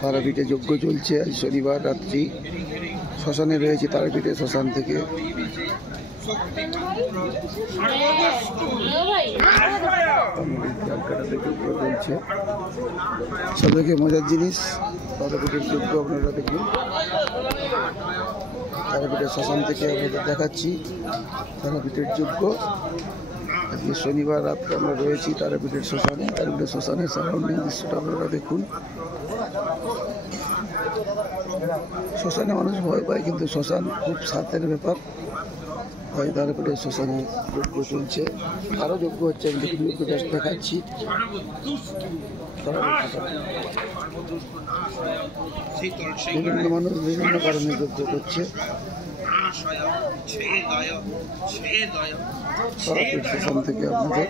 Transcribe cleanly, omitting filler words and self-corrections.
তারাপীঠে যজ্ঞ চলছে আজ শনিবার রাত্রি। শ্মশানে রয়েছে তারাপীঠে, শ্মশান থেকে চলছে। সবাইকে মজার জিনিস, তারাপীঠের যজ্ঞ আপনারা দেখুন। তারাপীঠের শ্মশান থেকে আপনাদের দেখাচ্ছি তারাপীঠের যজ্ঞ। আজকে শনিবার রাত্রে আমরা রয়েছি তারাপীঠের শ্মশানে। তারাপীঠের শ্মশানের সারাউন্ডিং দৃশ্যটা আপনারা দেখুন। শ্মশানে মানুষ ভয় পায়, কিন্তু শ্মশান খুব সাধ্যের ব্যাপার। হয় তারাপীঠের শ্মশানে যজ্ঞ চলছে, আরও যজ্ঞ হচ্ছে, আমি দেখুন যজ্ঞটা দেখাচ্ছি। বিভিন্ন মানুষ বিভিন্ন কারণে যজ্ঞ করছে। তারাপীঠ শ্মশান থেকে আপনাদের